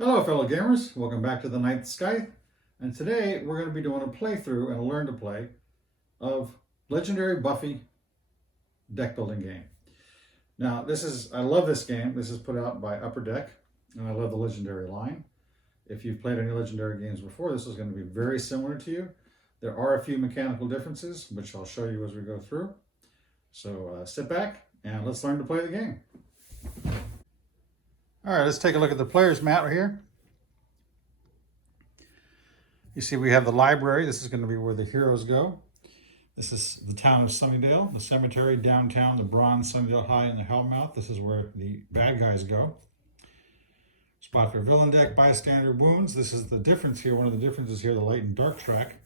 Hello fellow gamers, welcome back to the Ninth Sky, and today we're going to be doing a playthrough and a learn to play of Legendary Buffy deck building game. Now I love this game. This is put out by Upper Deck, and I love the Legendary line. If you've played any Legendary games before, this is going to be very similar to you. There are a few mechanical differences, which I'll show you as we go through. So sit back and let's learn to play the game. All right, let's take a look at the player's mat right here. You see we have the library. This is going to be where the heroes go. This is the town of Sunnydale, the cemetery, downtown, the Bronze, Sunnydale High, and the Hellmouth. This is where the bad guys go. Spot for villain deck, bystander, wounds. This is the difference here. One of the differences here, the light and dark track.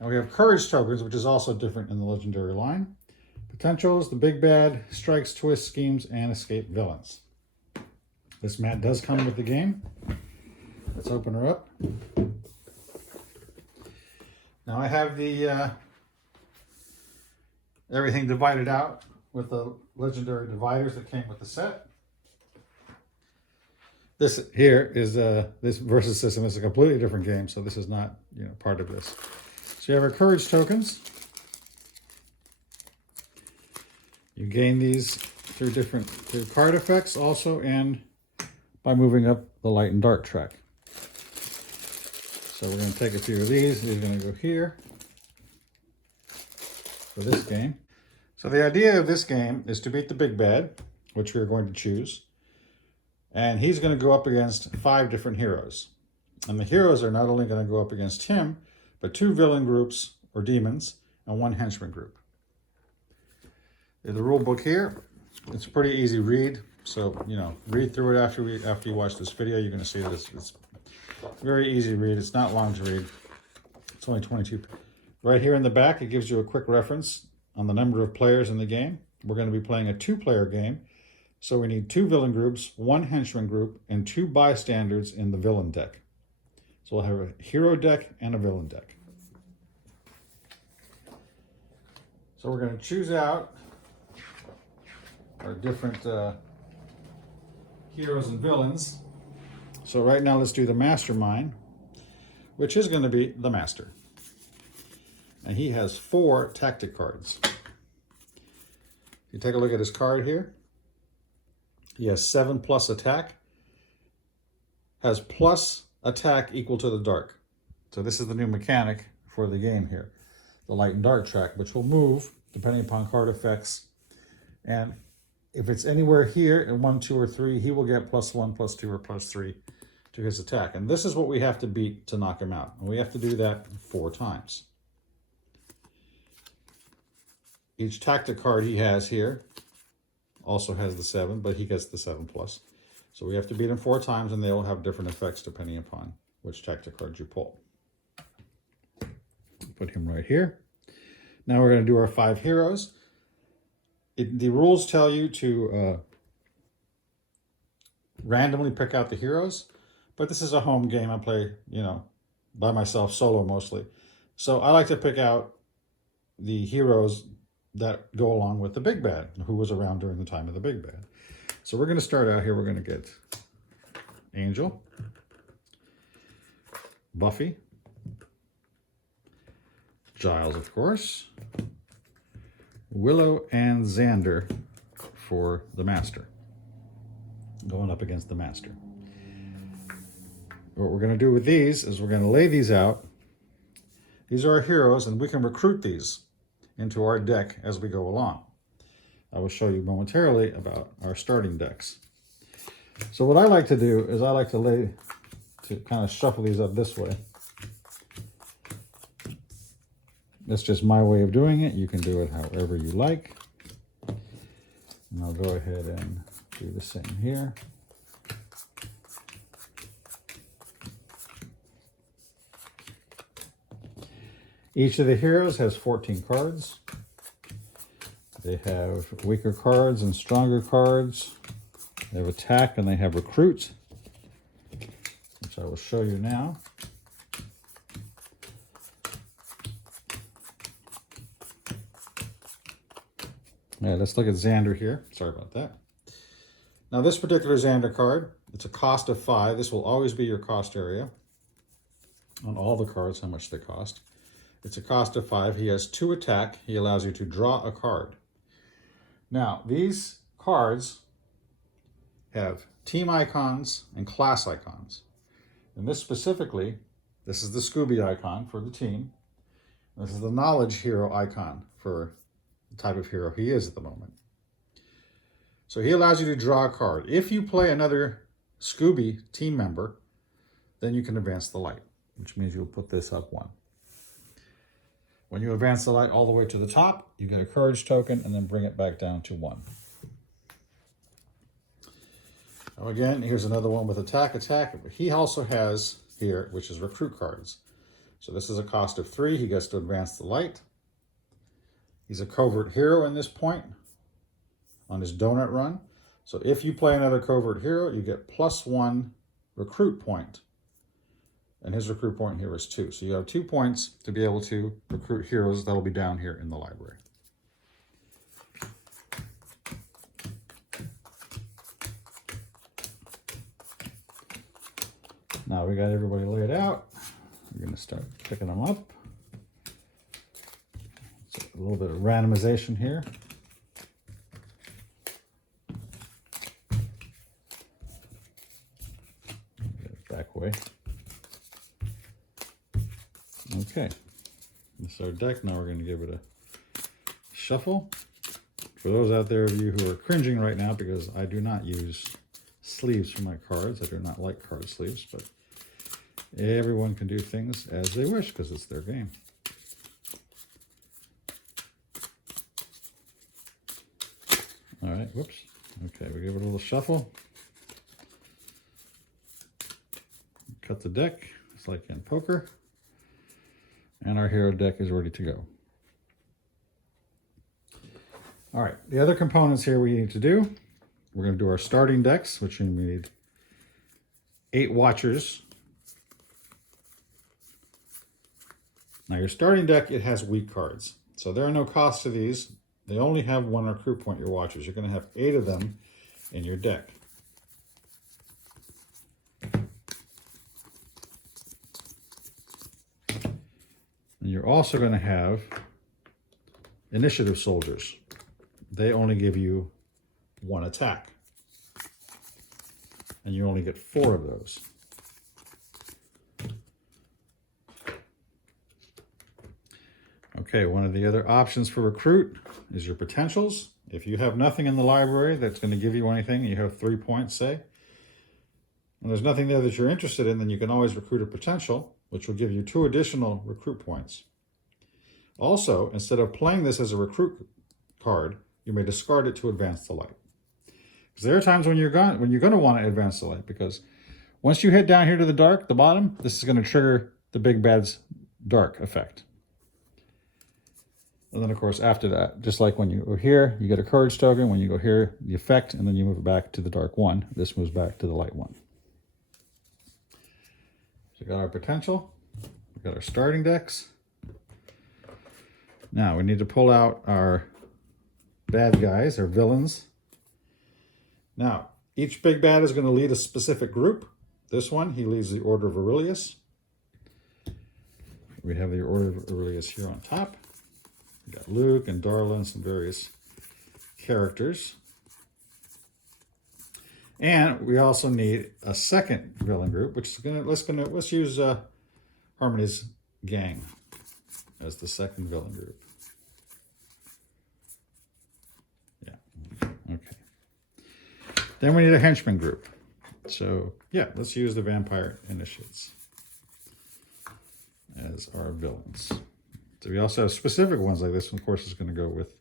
And we have courage tokens, which is also different in the legendary line. Potentials, the big bad, strikes, twists, schemes, and escape villains. This mat does come with the game. Let's open her up. Now I have the everything divided out with the legendary dividers that came with the set. This here is this versus system is a completely different game, so this is not part of this. So you have our courage tokens. You gain these through card effects also, and by moving up the light and dark track. So we're going to take a few of these. These are going to go here for this game. So the idea of this game is to beat the big bad, which we're going to choose. And he's going to go up against 5 different heroes. And the heroes are not only going to go up against him, but 2 villain groups or demons and 1 henchman group. The rule book here, it's a pretty easy read. So, read through it after you watch this video. You're going to see that it's very easy to read. It's not long to read. It's only 22. Right here in the back, it gives you a quick reference on the number of players in the game. We're going to be playing a 2-player game. So we need 2 villain groups, 1 henchman group, and 2 bystanders in the villain deck. So we'll have a hero deck and a villain deck. So we're going to choose out our different heroes and villains. So right now let's do the mastermind, which is going to be the master. And he has 4 tactic cards. If you take a look at his card here, he has 7+ attack, has plus attack equal to the dark. So this is the new mechanic for the game here, the light and dark track, which will move depending upon card effects. And if it's anywhere here in 1, 2, or 3, he will get +1, +2, or +3 to his attack. And this is what we have to beat to knock him out. And we have to do that 4 times. Each tactic card he has here also has the 7, but he gets the 7+. So we have to beat him 4 times, and they will have different effects depending upon which tactic card you pull. Put him right here. Now we're going to do our 5 heroes. The rules tell you to randomly pick out the heroes, but this is a home game. I play, by myself, solo mostly. So I like to pick out the heroes that go along with the big bad, who was around during the time of the big bad. So we're going to start out here. We're going to get Angel, Buffy, Giles, of course, Willow, and Xander for the master, going up against the master. What we're going to do with these is we're going to lay these out. These are our heroes, and we can recruit these into our deck as we go along. I will show you momentarily about our starting decks. So what I like to do is I like to kind of shuffle these up this way. That's just my way of doing it. You can do it however you like. And I'll go ahead and do the same here. Each of the heroes has 14 cards. They have weaker cards and stronger cards. They have attack and they have recruit, which I will show you now. All right, let's look at Xander here. Sorry about that. Now this particular Xander card, it's a cost of 5. This will always be your cost area on all the cards, how much they cost. It's a cost of 5. He has 2 attack. He allows you to draw a card. Now, these cards have team icons and class icons. And this specifically, this is the Scooby icon for the team. This is the knowledge hero icon for the type of hero he is at the moment. So he allows you to draw a card. If you play another Scooby team member, then you can advance the light, which means you'll put this up 1. When you advance the light all the way to the top, you get a courage token and then bring it back down to 1. Now again, here's another one with attack. He also has here, which is recruit cards. So this is a cost of 3. He gets to advance the light. He's a covert hero in this point on his donut run. So if you play another covert hero, you get +1 recruit point. And his recruit point here is 2. So you have 2 points to be able to recruit heroes that'll be down here in the library. Now we got everybody laid out. We're going to start picking them up. So a little bit of randomization here. Get it back away. Okay, this is our deck. Now we're going to give it a shuffle. For those out there of you who are cringing right now, because I do not use sleeves for my cards. I do not like card sleeves, but everyone can do things as they wish because it's their game. All right, whoops. Okay, we give it a little shuffle. Cut the deck, just like in poker. And our hero deck is ready to go. All right, the other components here we need to do, we're going to do our starting decks, which we need 8 Watchers. Now your starting deck, it has weak cards. So there are no costs to these. They only have 1 recruit point, your Watchers. You're going to have 8 of them in your deck. And you're also going to have initiative soldiers. They only give you 1 attack. And you only get 4 of those. Okay, one of the other options for recruit is your potentials. If you have nothing in the library that's going to give you anything, you have 3 points, say, and there's nothing there that you're interested in, then you can always recruit a potential, which will give you 2 additional recruit points. Also, instead of playing this as a recruit card, you may discard it to advance the light. Because there are times when you're going to want to advance the light, because once you hit down here to the dark, the bottom, this is going to trigger the big bad's dark effect. And then, of course, after that, just like when you go here, you get a courage token. When you go here, the effect, and then you move it back to the dark 1. This moves back to the light 1. So we got our potential. We got our starting decks. Now we need to pull out our bad guys, our villains. Now, each big bad is going to lead a specific group. This one, he leads the Order of Aurelius. We have the Order of Aurelius here on top. We got Luke and Darla and some various characters. And we also need a second villain group, which is let's use Harmony's gang as the second villain group. Yeah, okay. Then we need a henchman group. So yeah, let's use the Vampire Initiates as our villains. So we also have specific ones like this one, of course, is going to go with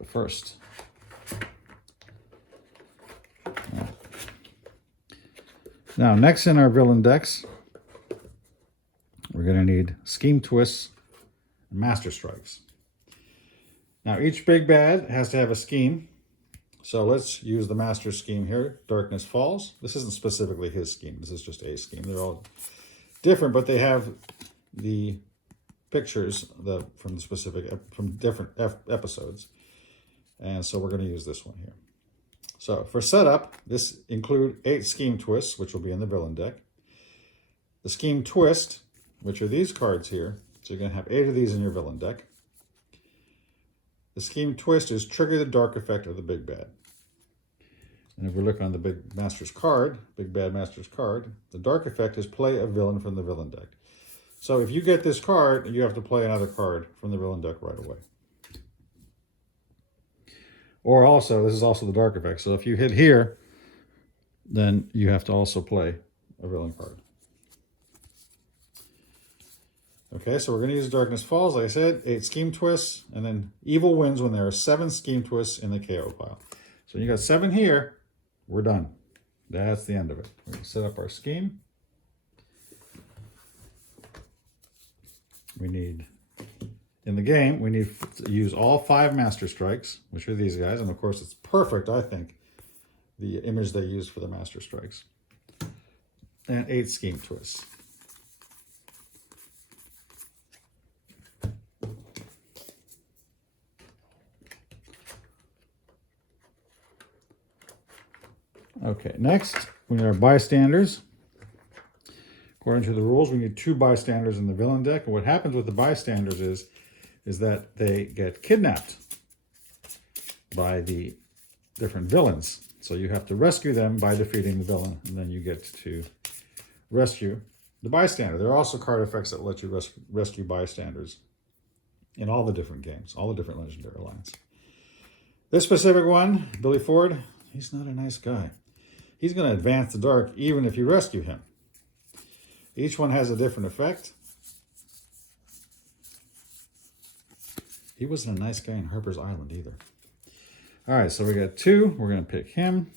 the first. Now, next in our villain decks, we're going to need Scheme Twists and Master Strikes. Now, each big bad has to have a scheme. So let's use the Master Scheme here, Darkness Falls. This isn't specifically his scheme. This is just a scheme. They're all different, but they have the pictures from different episodes, and so we're going to use this one here. So for setup, this include 8 scheme twists, which will be in the villain deck. The scheme twist, which are these cards here. So you're going to have 8 of these in your villain deck. The scheme twist is trigger the dark effect of the big bad. And if we look on the big master's card, big bad master's card, the dark effect is play a villain from the villain deck. So if you get this card, you have to play another card from the villain deck right away. Or also, this is also the dark effect. So if you hit here, then you have to also play a villain card. Okay, so we're going to use Darkness Falls, like I said, 8 scheme twists, and then evil wins when there are 7 scheme twists in the KO pile. So you got 7 here, we're done. That's the end of it. We're going to set up our scheme. We need, in the game, we need to use all 5 Master Strikes, which are these guys. And of course, it's perfect, I think, the image they used for the Master Strikes. And 8 scheme twists. Okay, next, we need our bystanders. According to the rules, we need 2 bystanders in the villain deck. And what happens with the bystanders is that they get kidnapped by the different villains. So you have to rescue them by defeating the villain, and then you get to rescue the bystander. There are also card effects that let you rescue bystanders in all the different games, all the different Legendary lines. This specific one, Billy Ford, he's not a nice guy. He's going to advance the dark even if you rescue him. Each one has a different effect. He wasn't a nice guy in Harper's Island either. All right, so we got 2. We're going to pick him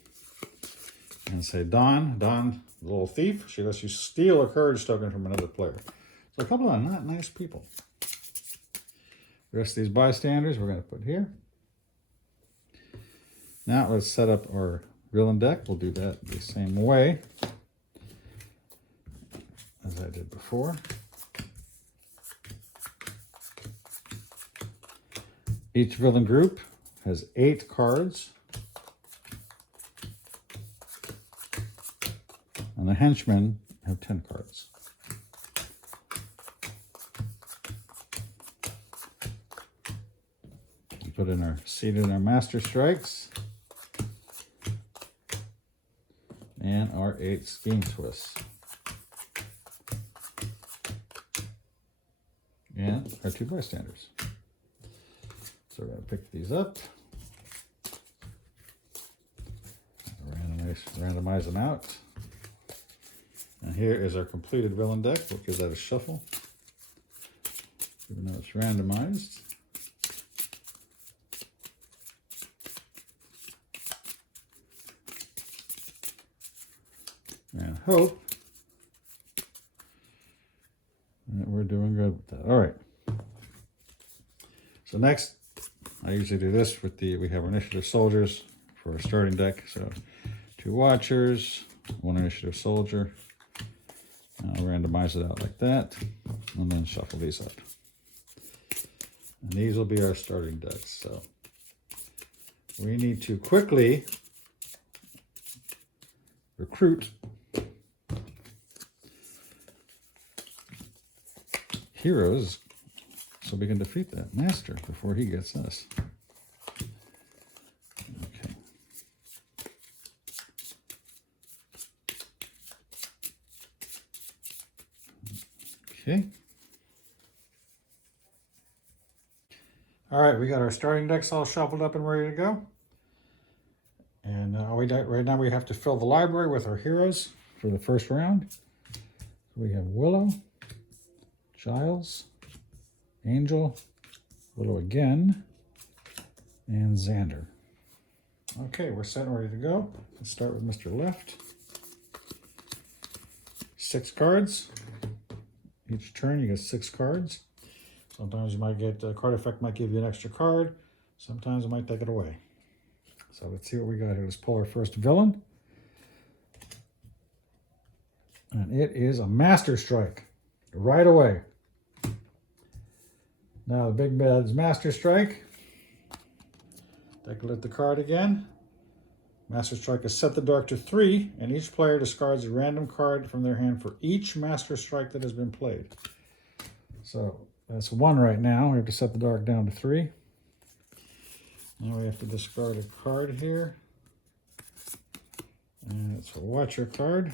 and say Dawn. Dawn, the little thief. She lets you steal a courage token from another player. So a couple of not nice people. The rest of these bystanders we're going to put here. Now let's set up our villain deck. We'll do that the same way as I did before. Each villain group has 8 cards. And the henchmen have 10 cards. We put in our seed in our Master Strikes. And our 8 scheme twists. And our 2 bystanders. So we're going to pick these up. Randomize them out. And here is our completed villain deck. We'll give that a shuffle. Even though it's randomized. And hope that we're doing good with that. All right. So next, I usually do this with we have our initiative soldiers for our starting deck. So 2 watchers, 1 initiative soldier. And I'll randomize it out like that, and then shuffle these up. And these will be our starting decks. So we need to quickly recruit heroes so we can defeat that master before he gets us. Okay. Okay. All right, we got our starting decks all shuffled up and ready to go. And right now we have to fill the library with our heroes for the first round. We have Willow, Giles, Angel, Willow again, and Xander. Okay, we're set and ready to go. Let's start with Mr. Left. 6 cards. Each turn you get 6 cards. Sometimes you might get a card effect might give you an extra card. Sometimes it might take it away. So let's see what we got here. Let's pull our first villain. And it is a Master Strike. Right away. Now the big bad's Master Strike. Take a look at the card again. Master Strike is set the dark to 3, and each player discards a random card from their hand for each Master Strike that has been played. So that's 1 right now. We have to set the dark down to 3. Now we have to discard a card here. And it's a Watcher card.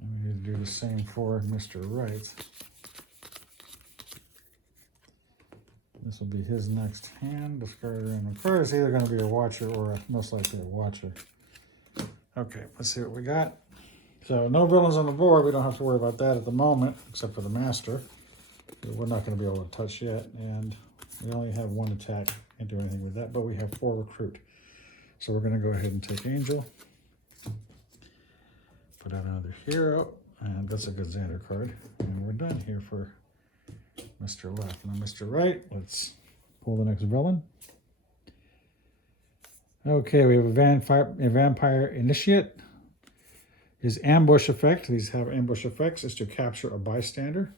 And we need to do the same for Mr. Right. This will be his next hand. Discard a random card. It's either going to be a Watcher or most likely a Watcher. Okay, let's see what we got. So no villains on the board. We don't have to worry about that at the moment, except for the Master. We're not going to be able to touch yet. And we only have 1 attack. Can't do anything with that, but we have 4 recruit. So we're going to go ahead and take Angel. Put out another hero. And that's a good Xander card. And we're done here for Mr. Left. Now, Mr. Right, let's pull the next villain. Okay, we have a Vampire Initiate. His ambush effect, these have ambush effects, is to capture a bystander.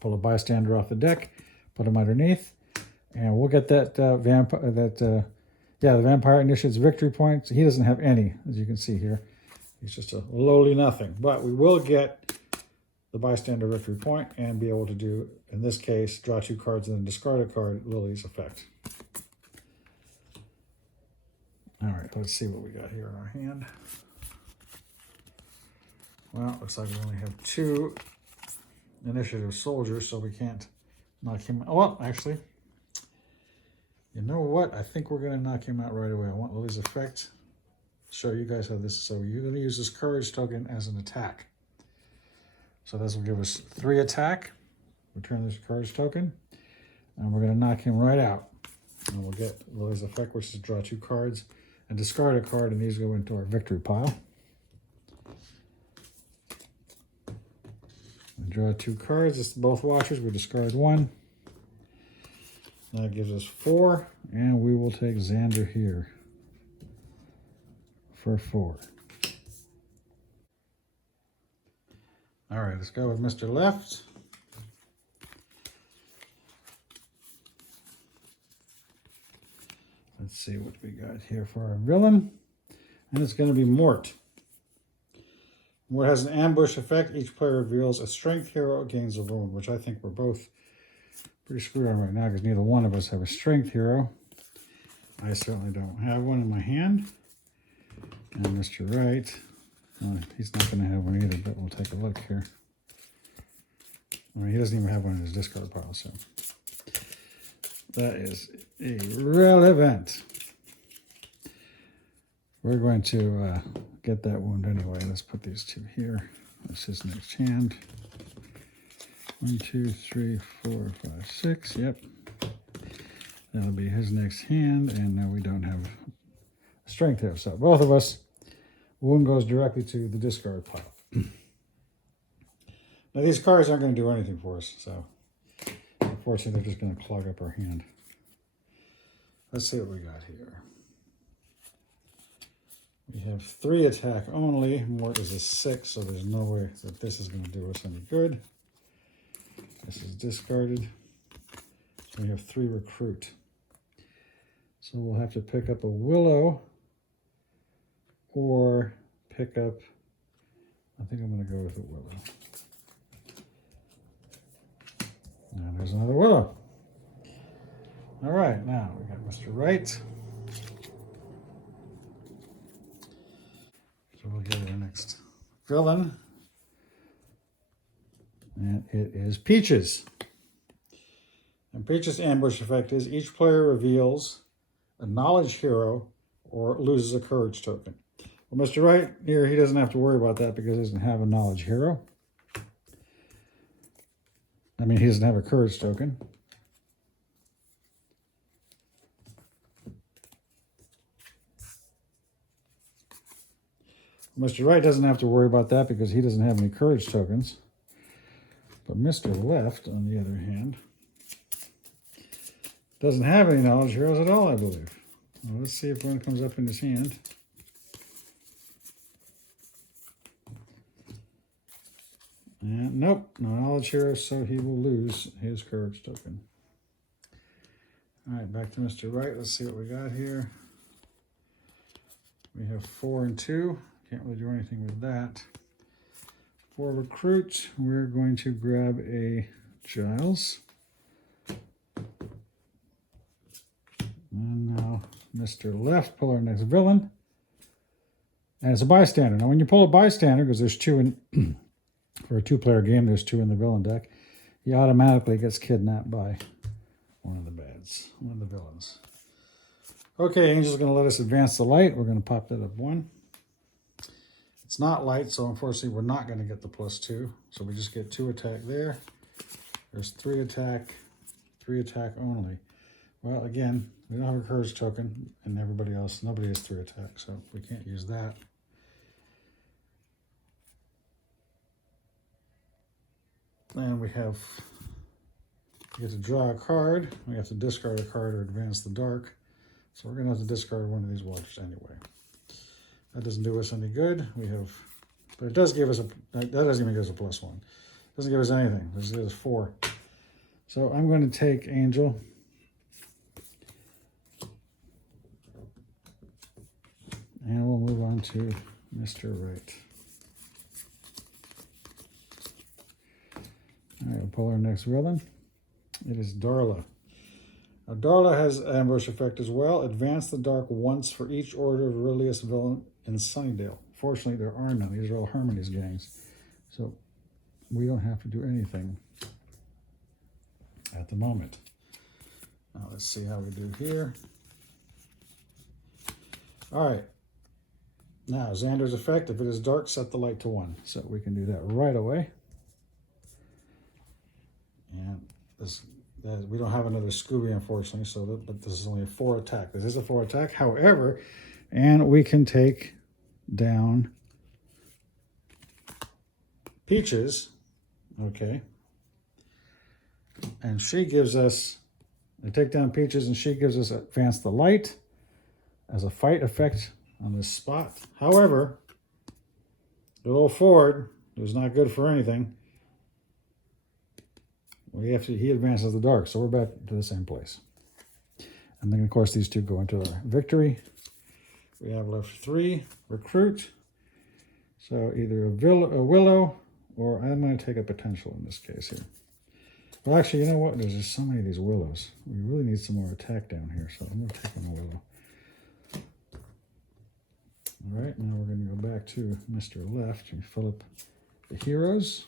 Pull a bystander off the deck, put him underneath, and we'll get that the Vampire Initiate's victory points. He doesn't have any, as you can see here. He's just a lowly nothing. But we will get the bystander victory point and be able to do, in this case, draw 2 cards and then discard a card, Lily's effect. All right, let's see what we got here in our hand. Well, looks like we only have 2 initiative soldiers, so we can't knock him out. Well, actually, you know what? I think we're going to knock him out right away. I want Lily's effect. Show you guys how this is. So you're going to use this courage token as an attack. So this will give us 3 attack. Return this courage token. And we're going to knock him right out. And we'll get Lily's effect, which is to draw 2 cards and discard a card, and these go into our victory pile. We draw 2 cards. It's both Watchers. We discard 1. That gives us 4, and we will take Xander here for 4. All right, let's go with Mr. Left. Let's see what we got here for our villain. And it's going to be Mort. Mort has an ambush effect. Each player reveals a strength hero, gains a wound, which I think we're both pretty screwed on right now because neither one of us have a strength hero. I certainly don't have one in my hand. And Mr. Right, he's not going to have one either, but we'll take a look here. I mean, he doesn't even have one in his discard pile, so that is irrelevant. We're going to get that wound anyway. Let's put these 2 here. That's his next hand. 1, 2, 3, 4, 5, 6. Yep. That'll be his next hand, and now we don't have a strength here. So both of us, wound goes directly to the discard pile. Now these cards aren't going to do anything for us, so unfortunately they're just going to clog up our hand. Let's see what we got here. We have 3 attack only. Mort is a 6, so there's no way that this is going to do us any good. This is discarded. So we have 3 recruit. So we'll have to pick up a Willow or pick up, I think I'm going to go with a Willow. And there's another Willow. All right, now we got Mr. Right. So we'll get our next villain. And it is Peaches. And Peaches' ambush effect is each player reveals a knowledge hero or loses a courage token. Well, Mr. Right here, he doesn't have to worry about that because he doesn't have a knowledge hero. I mean, he doesn't have a courage token. Mr. Right doesn't have to worry about that because he doesn't have any courage tokens. But Mr. Left, on the other hand, doesn't have any knowledge heroes at all, I believe. Well, let's see if one comes up in his hand. And nope, no knowledge heroes, so he will lose his courage token. All right, back to Mr. Right. Let's see what we got here. We have 4 and 2. Can't really do anything with that. For recruit, we're going to grab a Giles. And now Mr. Left, pull our next villain. And it's a bystander. Now when you pull a bystander, because there's 2 in, for a 2-player game, there's 2 in the villain deck, he automatically gets kidnapped by one of the villains. Okay, Angel's going to let us advance the light. We're going to pop that up 1. It's not light, so unfortunately we're not going to get the +2. So we just get 2 attack there. There's 3 attack only. Well, again, we don't have a courage token, and nobody has 3 attack, so we can't use that. And we get to draw a card. We have to discard a card or advance the dark. So we're going to have to discard one of these waters anyway. That doesn't do us any good. But it does give us that doesn't even give us a +1. It doesn't give us anything. It gives us 4. So I'm going to take Angel. And we'll move on to Mr. Right. All right, we'll pull our next villain. It is Darla. Now, Darla has ambush effect as well. Advance the dark once for each order of earliest villain in Sunnydale. Fortunately, there are none. These are all Harmony's gangs. So we don't have to do anything at the moment. Now let's see how we do here. All right. Now, Xander's effect, if it is dark, set the light to 1. So we can do that right away. And we don't have another Scooby, unfortunately, but this is only a 4 attack. This is a 4 attack, however, and we can take down Peaches, okay, and she gives us, I take down Peaches, and she gives us advance the light as a fight effect on this spot. However, little Ford, who's not good for anything, he advances the dark, so we're back to the same place. And then, of course, these 2 go into our victory. We have left 3, recruit. So either a Willow, or I'm going to take a potential in this case here. Well, actually, you know what? There's just so many of these Willows. We really need some more attack down here, so I'm going to take on a Willow. All right, now we're going to go back to Mr. Left and fill up the heroes.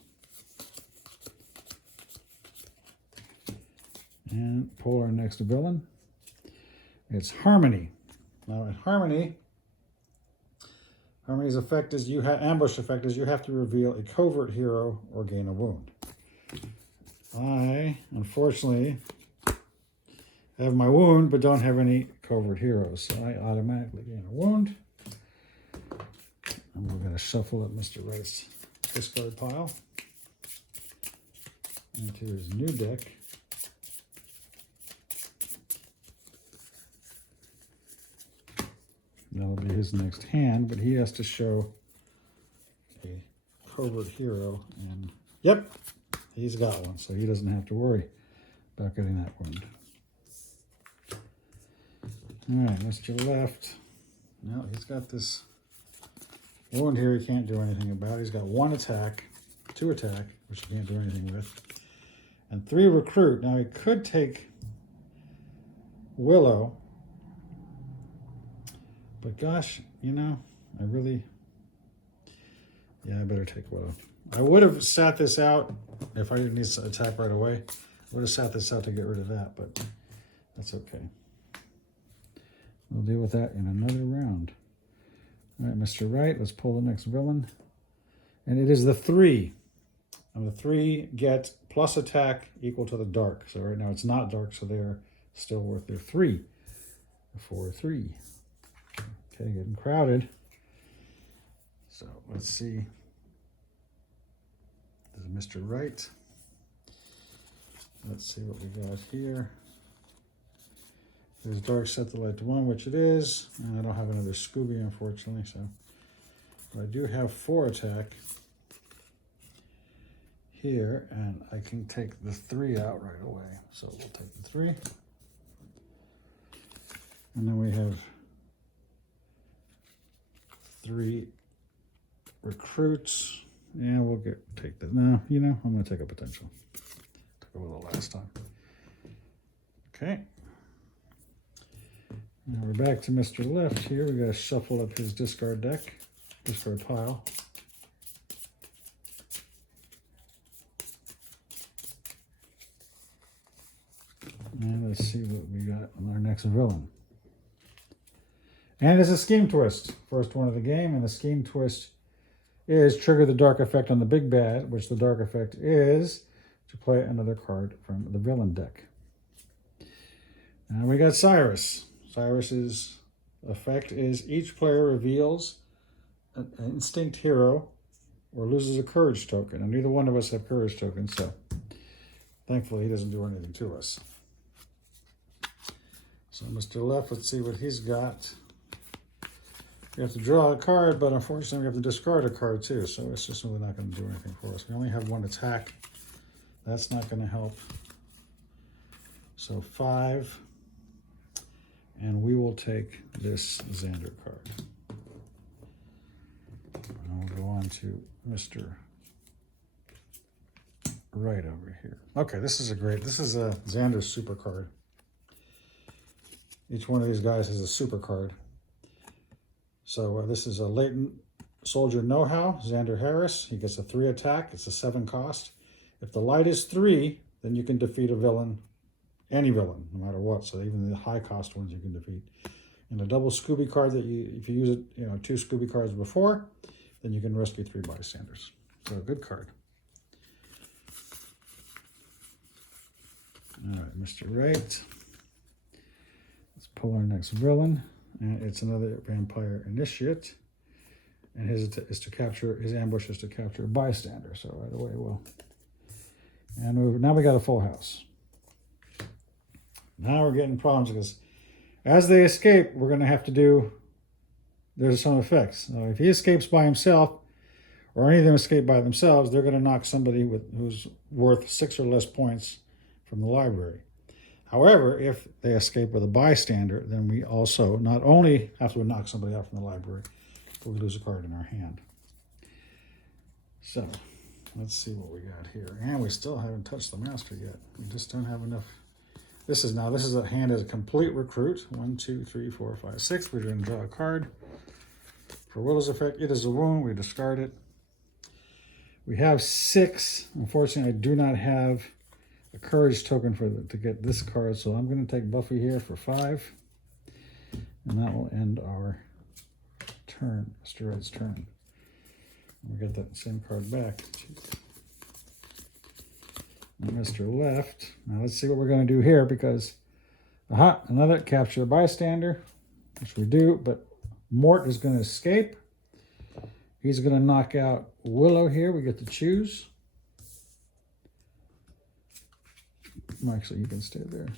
And pull our next villain. It's Harmony. Now in Harmony's effect is ambush effect is you have to reveal a covert hero or gain a wound. I, unfortunately, have my wound but don't have any covert heroes, so I automatically gain a wound. And we're going to shuffle up Mr. Wright's discard pile into his new deck. That'll be his next hand, but he has to show a covert hero, and yep, he's got one, so he doesn't have to worry about getting that wound. All right, Mr. Left. Now he's got this wound here he can't do anything about. He's got 1 attack, 2 attack, which he can't do anything with, and 3 recruit. Now he could take Willow, but gosh, I better take Willow. I would have sat this out if I didn't need to attack right away. I would have sat this out to get rid of that, but that's okay. We'll deal with that in another round. All right, Mr. Right, let's pull the next villain. And it is the 3. And the 3 get plus attack equal to the dark. So right now it's not dark, so they're still worth their 3. 4, 3. Okay, getting crowded. So let's see. This is Mr. Right. Let's see what we got here. There's dark set the light to 1, which it is. And I don't have another Scooby, unfortunately. But I do have 4 attack here, and I can take the 3 out right away. So we'll take the 3. And then we have 3 recruits. Yeah, we'll take that. No, you know, I'm going to take a potential. Took a little last time. Okay. Now we're back to Mr. Left here. We got to shuffle up his discard deck, discard pile. And let's see what we got on our next villain. And it's a scheme twist. First one of the game, and the scheme twist is trigger the dark effect on the big bad, which the dark effect is to play another card from the villain deck. And we got Cyrus. Cyrus's effect is each player reveals an instinct hero or loses a courage token. And neither one of us have courage tokens, so thankfully he doesn't do anything to us. So Mr. Left, let's see what he's got. We have to draw a card, but unfortunately we have to discard a card too, so it's just really not going to do anything for us. We only have 1 attack. That's not going to help. So 5. And we will take this Xander card. And we'll go on to Mr. Right over here. Okay, this is a Xander's super card. Each one of these guys has a super card. So this is a latent soldier know-how, Xander Harris. He gets a 3 attack. It's a 7 cost. If the light is 3, then you can defeat a villain, any villain, no matter what. So even the high cost ones you can defeat. And a double Scooby card that if you use it, 2 Scooby cards before, then you can rescue 3 bystanders. So a good card. All right, Mr. Right. Let's pull our next villain. And it's another vampire initiate. And his ambush is to capture a bystander. So right away we'll. And now we got a full house. Now we're getting problems because as they escape, we're going to have to do, there's some effects. Now, if he escapes by himself, or any of them escape by themselves, they're going to knock somebody who's worth 6 or less points from the library. However, if they escape with a bystander, then we also not only have to knock somebody out from the library, but we lose a card in our hand. So, let's see what we got here. And we still haven't touched the master yet. We just don't have enough. This is a hand as a complete recruit. 1, 2, 3, 4, 5, 6. We're going to draw a card. For Willow's effect, it is a wound. We discard it. We have 6. Unfortunately, I do not have a courage token to get this card, so I'm going to take Buffy here for 5. And that will end our turn, Mr. Red's turn. We get that same card back. And Mr. Left. Now let's see what we're going to do here because, another capture a bystander, which we do, but Mort is going to escape. He's going to knock out Willow here. We get to choose. Actually, you can stay there.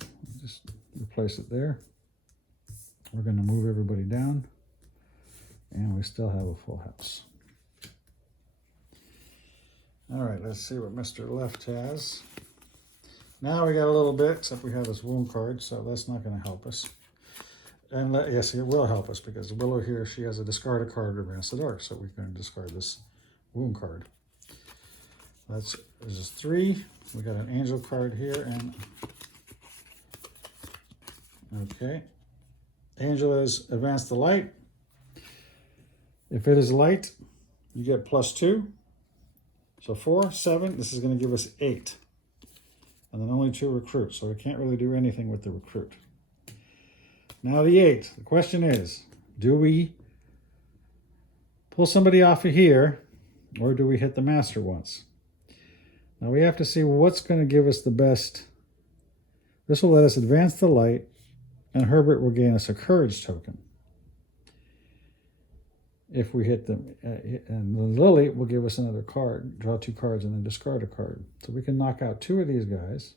Just replace it there. We're going to move everybody down. And we still have a full house. All right, let's see what Mr. Left has. Now we got a little bit, except we have this wound card, so that's not going to help us. And yes, it will help us because Willow here, she has a discard a card or advance the dark, so we're going to discard this wound card. This is 3. We got an angel card here, and okay. Angel is advance the light. If it is light, you get +2. So 4, 7, this is going to give us 8. And then only 2 recruits, so we can't really do anything with the recruit. Now the 8, the question is, do we pull somebody off of here, or do we hit the master once? Now we have to see what's going to give us the best. This will let us advance the light, and Herbert will gain us a courage token. If we hit them, and the Lily will give us another card, draw 2 cards, and then discard a card. So we can knock out 2 of these guys,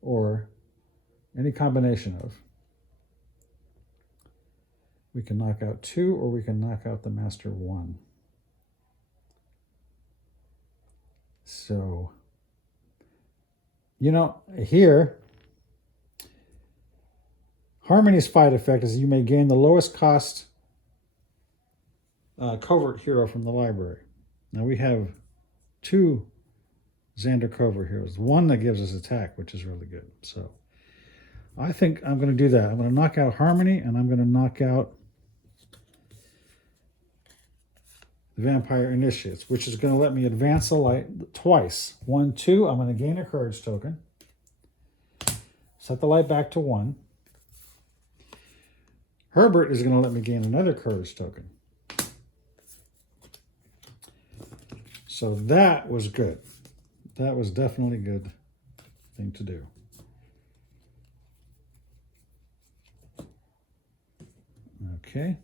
or any combination of. We can knock out 2, or we can knock out the master 1. So, here, Harmony's fight effect is you may gain the lowest cost covert hero from the library. Now we have 2 Xander covert heroes. One that gives us attack, which is really good. So I think I'm going to do that. I'm going to knock out Harmony, and I'm going to knock out the Vampire Initiates, which is going to let me advance the light twice. 1, 2. I'm going to gain a courage token. Set the light back to 1. Herbert is going to let me gain another courage token. So that was good. That was definitely a good thing to do. Okay.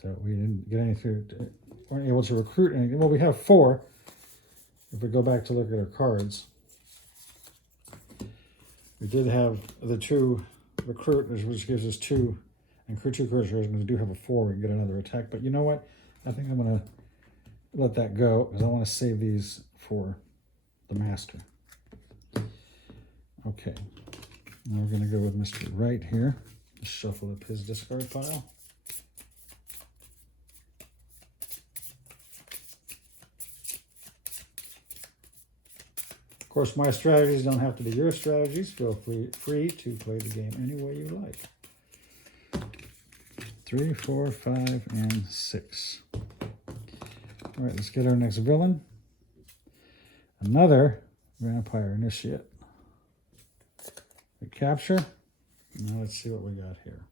So we didn't get anything, weren't able to recruit anything. Well, we have 4. If we go back to look at our cards, we did have the 2 recruit, which gives us 2, and crew 2 courage heroes, and we do have a 4, we can get another attack. But you know what? I think I'm going to let that go, because I want to save these for the master. Okay. Now we're going to go with Mr. Wright here. Just shuffle up his discard pile. Of course, my strategies don't have to be your strategies. Feel free to play the game any way you like. 3, 4, 5, and 6. All right, let's get our next villain. Another Vampire Initiate. We capture. Now let's see what we got here.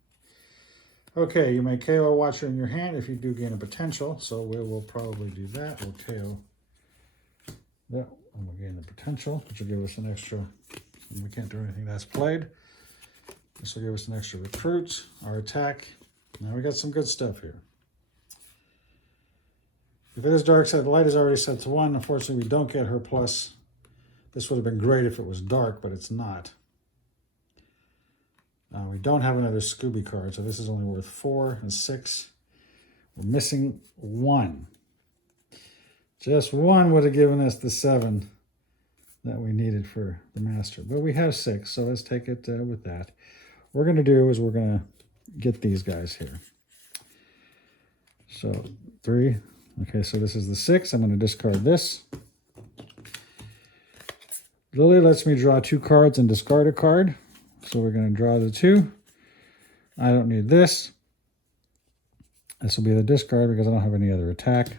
Okay, you may KO a Watcher in your hand if you do gain a potential. So we will probably do that. We'll KO that. And we'll gain the potential, which will give us an extra. We can't do anything that's played. This will give us an extra recruit, our attack. Now we got some good stuff here. If it is dark side, the light is already set to 1. Unfortunately, we don't get her plus. This would have been great if it was dark, but it's not. We don't have another Scooby card, so this is only worth 4 and 6. We're missing 1. Just 1 would have given us the 7 that we needed for the master. But we have 6, so let's take it with that. What we're going to do is we're going to get these guys here. So 3. Okay, so this is the 6. I'm going to discard this. Lily lets me draw 2 cards and discard a card. So we're going to draw the 2. I don't need this. This will be the discard because I don't have any other attack.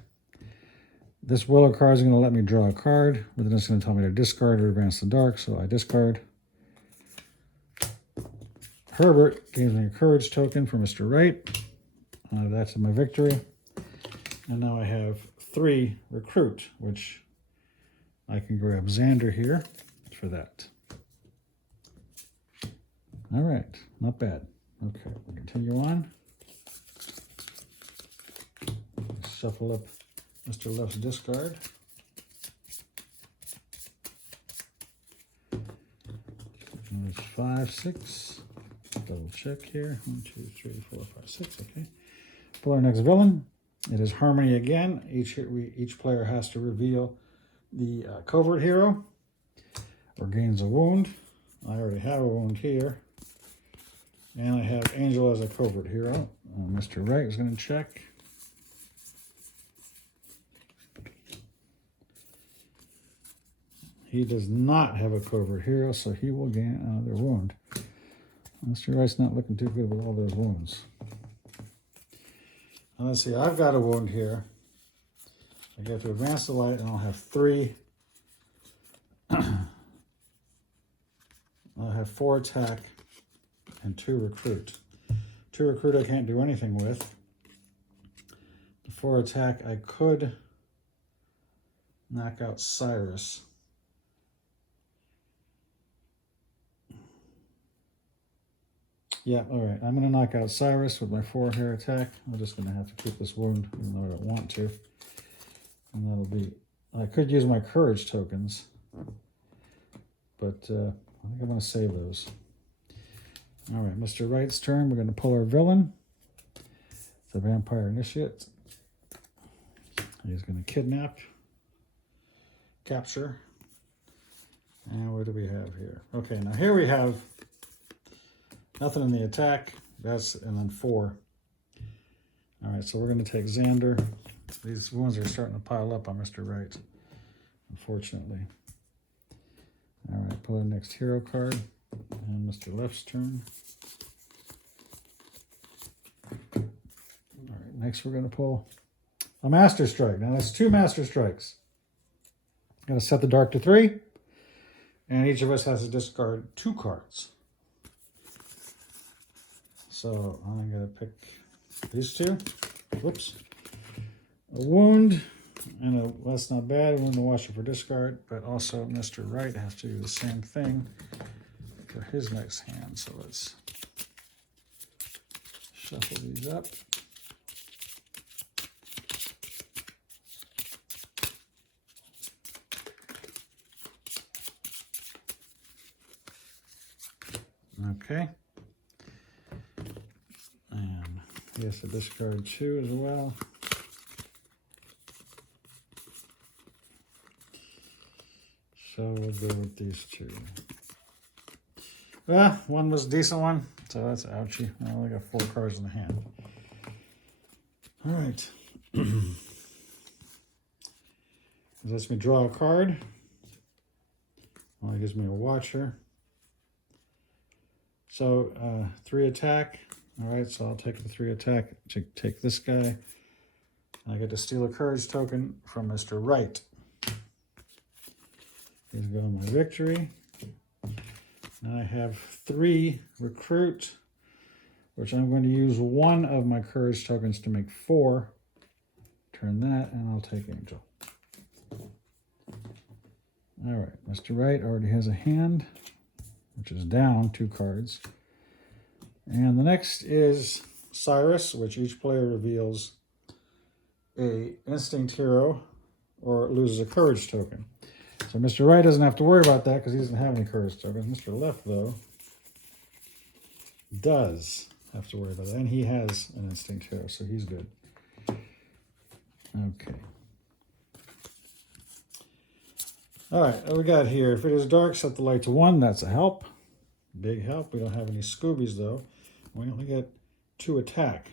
This Willow card is going to let me draw a card, but then it's going to tell me to discard or advance the dark, so I discard. Herbert gives me a courage token for Mr. Wright. That's my victory. And now I have 3 recruit, which I can grab Xander here for that. All right, not bad. Okay, we'll continue on. Shuffle up Mr. Left's discard. And it's 5, 6. Double check here. 1, 2, 3, 4, 5, 6. Okay. Pull our next villain. It is Harmony again. Each player has to reveal the covert hero or gains a wound. I already have a wound here. And I have Angel as a covert hero. Mr. Wright is going to check. He does not have a covert hero, so he will gain another wound. Mr. Wright's not looking too good with all those wounds. Now let's see, I've got a wound here. I get to advance the light, and I'll have 3. I'll have 4 attack and 2 recruit. 2 recruit I can't do anything with. The 4 attack I could knock out Cyrus. Yeah, all right. I'm going to knock out Cyrus with my 4 hair attack. I'm just going to have to keep this wound, even though I don't want to. And that'll be... I could use my courage tokens, but I think I'm going to save those. All right, Mr. Wright's turn. We're going to pull our villain. It's a Vampire Initiate. He's going to kidnap, capture. And what do we have here? Okay, now here we have nothing in the attack. And then 4 All right, so we're going to take Xander. These ones are starting to pile up on Mr. Right, unfortunately. All right, pull our next hero card. And Mr. Left's turn. All right, next we're going to pull a Master Strike. Now that's 2 Master Strikes. Got to set the dark to 3. And each of us has to discard 2 cards. So I'm going to pick these 2. Whoops. A wound. And that's not bad. A wound to watch it for discard. But also Mr. Right has to do the same thing for his next hand. So let's shuffle these up. Okay. And he has to discard 2 as well. So we'll go with these 2. One was a decent one, so that's ouchie. I only got 4 cards in the hand. All right. It lets me draw a card. Well, it gives me a watcher. So 3 attack. All right, so I'll take the 3 attack to take this guy. I get to steal a courage token from Mr. Right. Here's going my victory. Now I have 3 recruit, which I'm going to use 1 of my courage tokens to make 4. Turn that, and I'll take Angel. All right, Mr. Right already has a hand, which is down 2 cards. And the next is Cyrus, which each player reveals a instinct hero or loses a courage token. So Mr. Right doesn't have to worry about that because he doesn't have any courage tokens. Mr. Left, though, does have to worry about that. And he has an instinct hero, so he's good. Okay. All right, what we got here? If it is dark, set the light to 1. That's a help. Big help. We don't have any Scoobies, though. We only get 2 attack.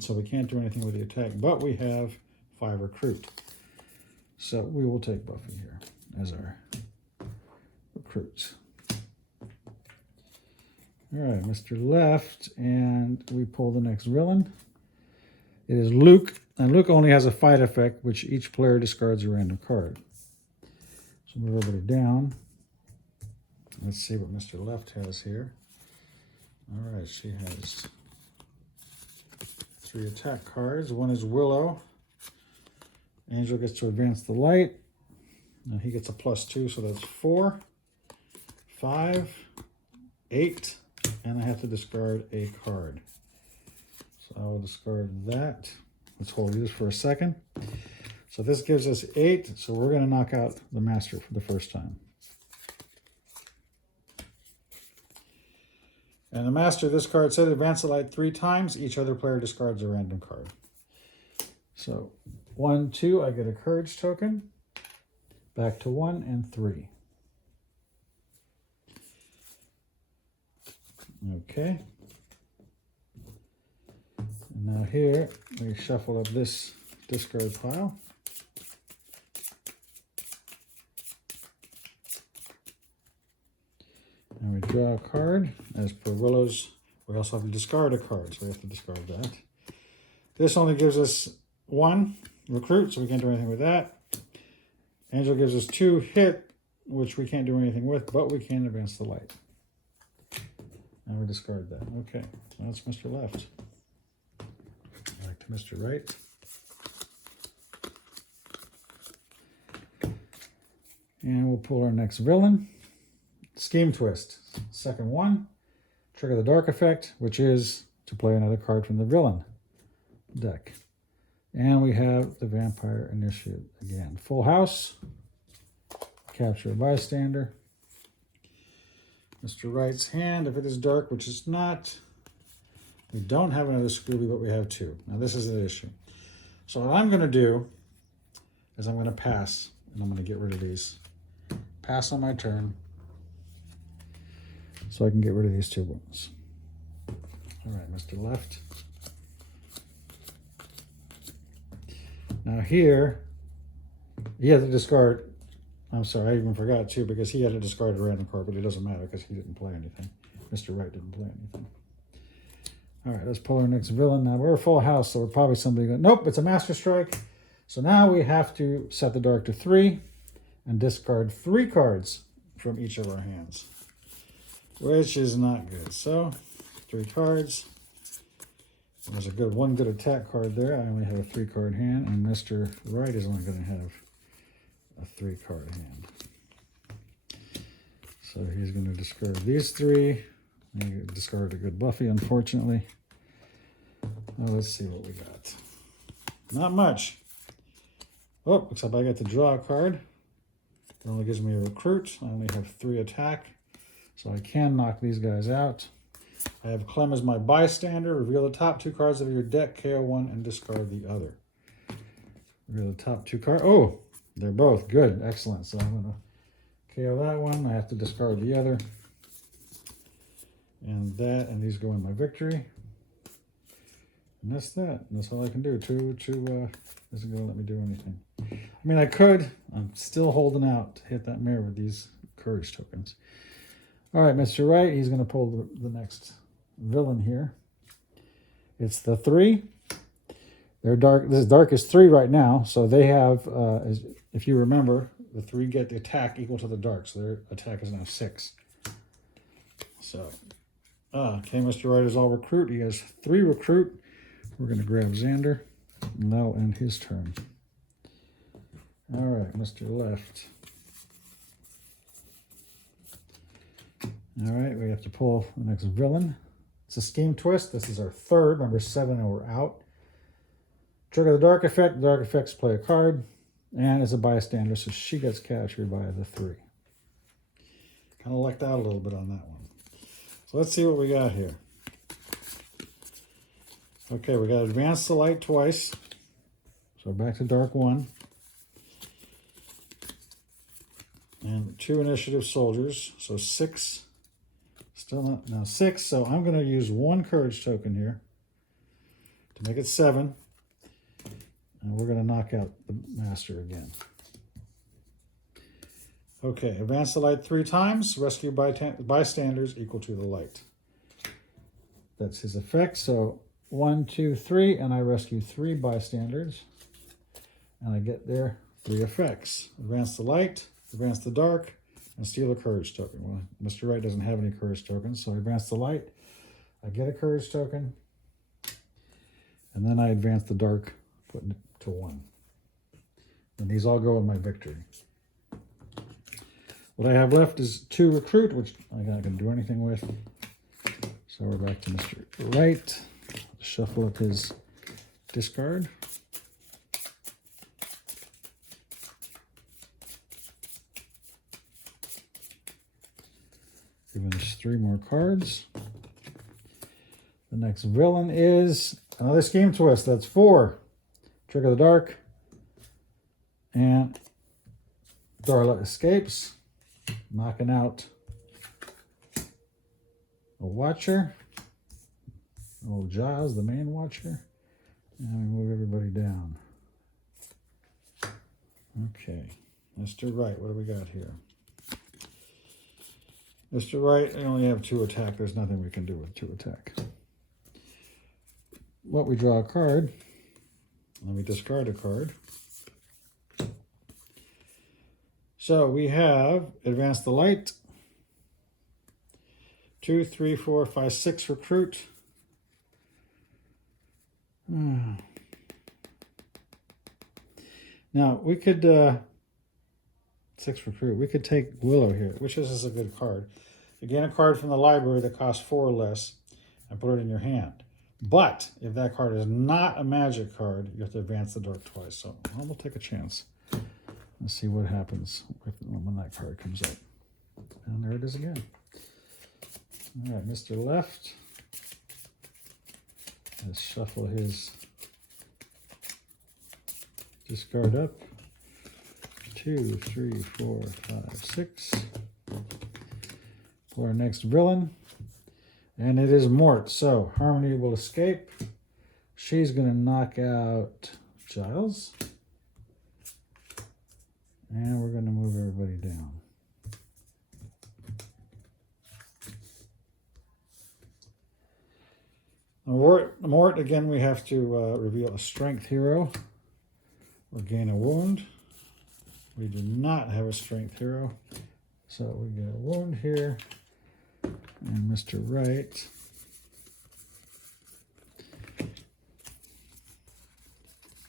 So we can't do anything with the attack. But we have 5 recruit. So we will take Buffy here as our recruit. All right, Mr. Left, and we pull the next villain. It is Luke, and Luke only has a fight effect, which each player discards a random card. So move everybody down. Let's see what Mr. Left has here. All right, she has 3 attack cards. One is Willow. Angel gets to advance the light. Now he gets a +2, so that's 4, 5, 8, and I have to discard a card. So I will discard that. Let's hold these for a second. So this gives us 8, so we're going to knock out the Master for the first time. And the Master, this card said advance the light 3 times. Each other player discards a random card. So 1, 2, I get a courage token. Back to 1 and 3. Okay. And now here, we shuffle up this discard pile. And we draw a card. As per Willow's, we also have to discard a card, so we have to discard that. This only gives us 1 recruit, so we can't do anything with that. Angel gives us 2 hit, which we can't do anything with, but we can advance the light. And we discard that. Okay, so that's Mr. Left. Back to Mr. Right. And we'll pull our next villain. Scheme Twist. Second one. Trigger the dark effect, which is to play another card from the villain deck. And we have the Vampire Initiate again. Full house. Capture a bystander. Mr. Right's hand, if it is dark, which is not. We don't have another Scooby, but we have 2. Now this is an issue. So what I'm going to do is I'm going to pass, and I'm going to get rid of these. Pass on my turn, so I can get rid of these 2 ones. All right, Mr. Left. Now here, he had to discard. I'm sorry, I even forgot too, because he had to discard a random card, but it doesn't matter because he didn't play anything. Mr. Wright didn't play anything. All right, let's pull our next villain. Now we're a full house, so we're probably somebody going, nope, it's a Master Strike. So now we have to set the dark to 3 and discard 3 cards from each of our hands, which is not good. So 3 cards. There's one good attack card there. I only have a 3-card hand, and Mr. Wright is only going to have a 3-card hand. So he's going to discard these 3. He discarded a good Buffy, unfortunately. Now let's see what we got. Not much. Oh, except I get to draw a card. It only gives me a recruit. I only have 3 attack, so I can knock these guys out. I have Clem as my bystander. Reveal the top 2 cards of your deck, KO 1, and discard the other. Reveal the top 2 cards. Oh, they're both good. Excellent. So I'm going to KO that one. I have to discard the other. And that, and these go in my victory. And that's that. That's all I can do. Two isn't going to let me do anything. I mean, I could. I'm still holding out to hit that mirror with these courage tokens. All right, Mr. Wright, he's going to pull the next villain here. It's the 3. They're dark. This dark is 3 right now, so they have, if you remember, the 3 get the attack equal to the dark, so their attack is now 6. So, okay, Mr. Wright is all recruit. He has 3 recruit. We're going to grab Xander, and that'll end his turn. All right, Mr. Left. All right, we have to pull the next villain. It's a scheme twist. This is our 3rd, number 7, and we're out. Trigger the dark effect. The dark effects play a card, and it's a bystander, so she gets captured by the 3. Kind of lucked out a little bit on that one. So let's see what we got here. Okay, we got Advance the Light twice. So back to Dark 1. And 2 Initiative Soldiers. So 6. Still not, now 6. So I'm going to use 1 Courage token here to make it 7. And we're going to knock out the Master again. Okay, Advance the Light 3 times. Rescue bystanders equal to the light. That's his effect. So 1, 2, 3, and I rescue 3 bystanders. And I get their 3 effects. Advance the light, advance the dark, and steal a courage token. Well, Mr. Wright doesn't have any courage tokens, so I advance the light. I get a courage token. And then I advance the dark, putting it to 1. And these all go in my victory. What I have left is 2 recruit, which I'm not going to do anything with. So we're back to Mr. Wright. Shuffle up his discard. Giving us 3 more cards. The next villain is another scheme twist. That's 4. Trigger the dark. And Darla escapes, knocking out a Watcher. Old Giles, the main Watcher. And we move everybody down. Okay. Mr. Wright, what do we got here? Mr. Wright, I only have 2 attack. There's nothing we can do with 2 attack. What we draw a card. Let me discard a card. So we have Advance the Light. 2, 3, 4, 5, 6 recruit. Now, we could, 6 recruit, we could take Willow here, which is a good card. You gain a card from the library that costs 4 or less and put it in your hand. But if that card is not a magic card, you have to advance the dark twice. So we'll take a chance. Let's see what happens when that card comes up. And there it is again. All right, Mr. Left. Let's shuffle his discard up. 2, 3, 4, 5, 6. Pull our next villain. And it is Mort. So Harmony will escape. She's going to knock out Giles. anybody down. Mort, again, we have to reveal a strength hero or gain a wound. We do not have a strength hero, so we get a wound here. And Mr. Wright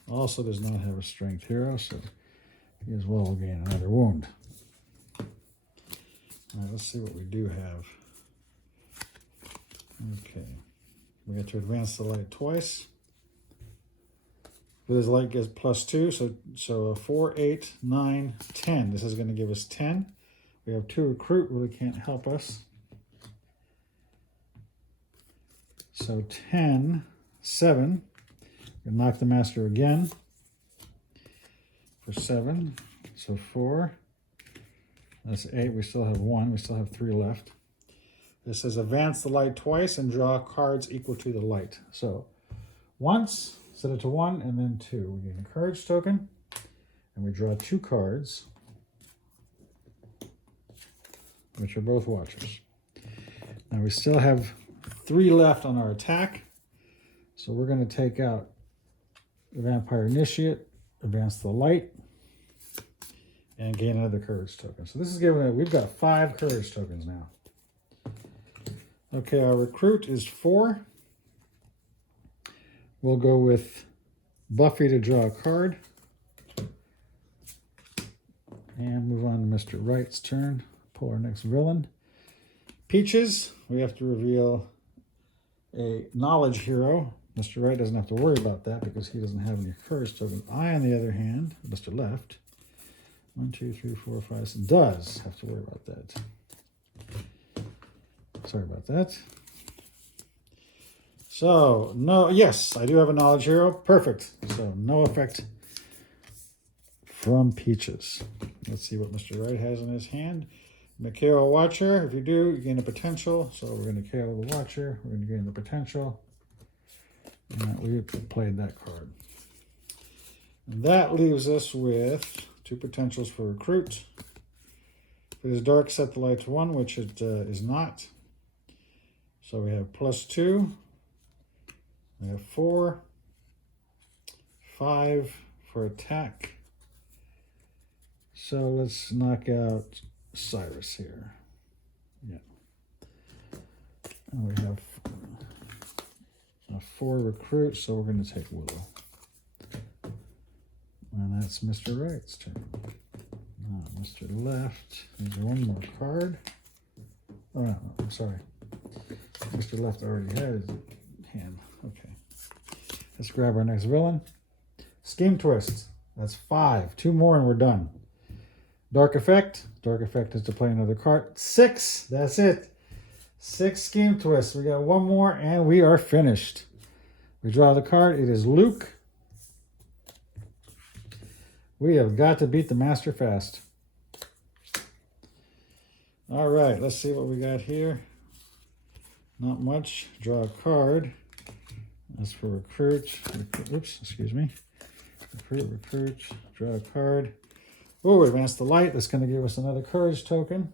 also does not have a strength hero, so he as well will gain another wound. All right, let's see what we do have. Okay. We get to advance the light twice. With his light gets +2, so 4, 8, 9, 10. This is going to give us 10. We have 2 recruit, really can't help us. So 10, 7. We knock the master again for 7. So 4. That's 8. We still have 1. We still have 3 left. This says advance the light twice and draw cards equal to the light. So once, set it to 1, and then 2. We gain a courage token, and we draw 2 cards, which are both watchers. Now we still have 3 left on our attack, so we're going to take out the Vampire Initiate, advance the light, and gain another courage token. So this is giving we've got 5 courage tokens now. Okay, our recruit is 4. We'll go with Buffy to draw a card. And move on to Mr. Wright's turn. Pull our next villain. Peaches, we have to reveal a knowledge hero. Mr. Wright doesn't have to worry about that because he doesn't have any courage tokens. I, on the other hand, Mr. Left, 1, 2, 3, 4, 5, 6, does have to worry about that. Sorry about that. So, no, yes, I do have a knowledge hero. Perfect. So, no effect from Peaches. Let's see what Mr. Wright has in his hand. KO Watcher. If you do, you gain a potential. So, we're going to KO the Watcher. We're going to gain the potential. And we played that card. And that leaves us with 2 potentials for Recruit. If it is dark, set the light to 1, which it is not. So we have +2, we have 4, 5 for attack. So let's knock out Cyrus here. Yeah. And we have a 4 recruit, so we're going to take Willow. And that's Mr. Wright's turn. Now, Mr. Left, there's one more card. Oh, no, I'm sorry. Mr. Left already had his hand. Okay. Let's grab our next villain. Scheme Twist. That's 5. 2 more and we're done. Dark Effect. Dark Effect is to play another card. 6. That's it. 6 Scheme Twists. We got 1 more and we are finished. We draw the card. It is Luke. We have got to beat the master fast. All right. Let's see what we got here. Not much. Draw a card. That's for recruit. Oops, excuse me. Recruit. Draw a card. Oh, advance the light. That's going to give us another courage token.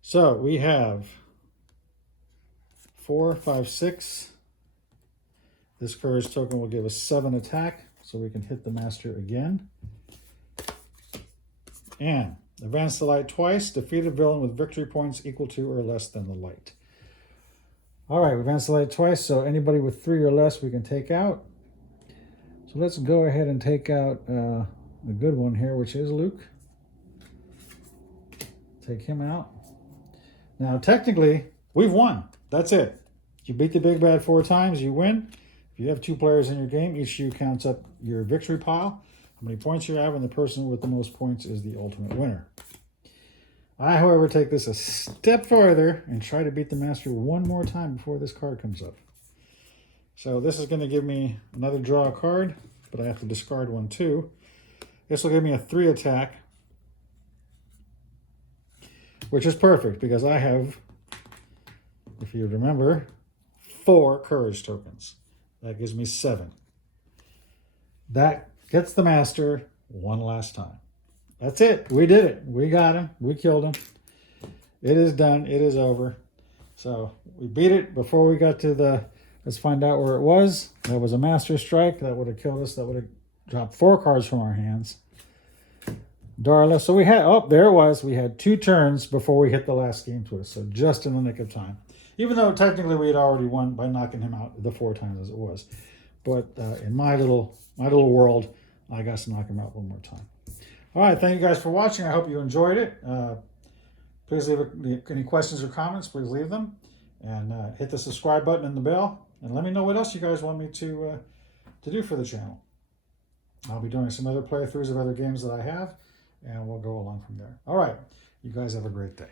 So we have 4, 5, 6. This courage token will give us 7 attack, so we can hit the master again. And advance the light twice. Defeat a villain with victory points equal to or less than the light. All right, we advance the light twice, so anybody with 3 or less we can take out. So let's go ahead and take out the good one here, which is Luke. Take him out. Now, technically, we've won. That's it. You beat the big bad 4 times, you win. If you have 2 players in your game, each of you counts up your victory pile, how many points you have, and the person with the most points is the ultimate winner. I, however, take this a step farther and try to beat the master 1 more time before this card comes up. So this is going to give me another draw card, but I have to discard 1 too. This will give me a 3 attack, which is perfect because I have, if you remember, 4 courage tokens. That gives me 7. That gets the master 1 last time. That's it. We did it. We got him. We killed him. It is done. It is over. So we beat it before we got to the... Let's find out where it was. That was a master strike. That would have killed us. That would have dropped 4 cards from our hands. Darla. So we had... Oh, there it was. We had 2 turns before we hit the last game twist. So just in the nick of time. Even though technically we had already won by knocking him out the 4 times as it was. But in my little world, I got to knock him out one more time. All right. Thank you guys for watching. I hope you enjoyed it. Please leave any questions or comments. Please leave them. And hit the subscribe button and the bell. And let me know what else you guys want me to do for the channel. I'll be doing some other playthroughs of other games that I have. And we'll go along from there. All right. You guys have a great day.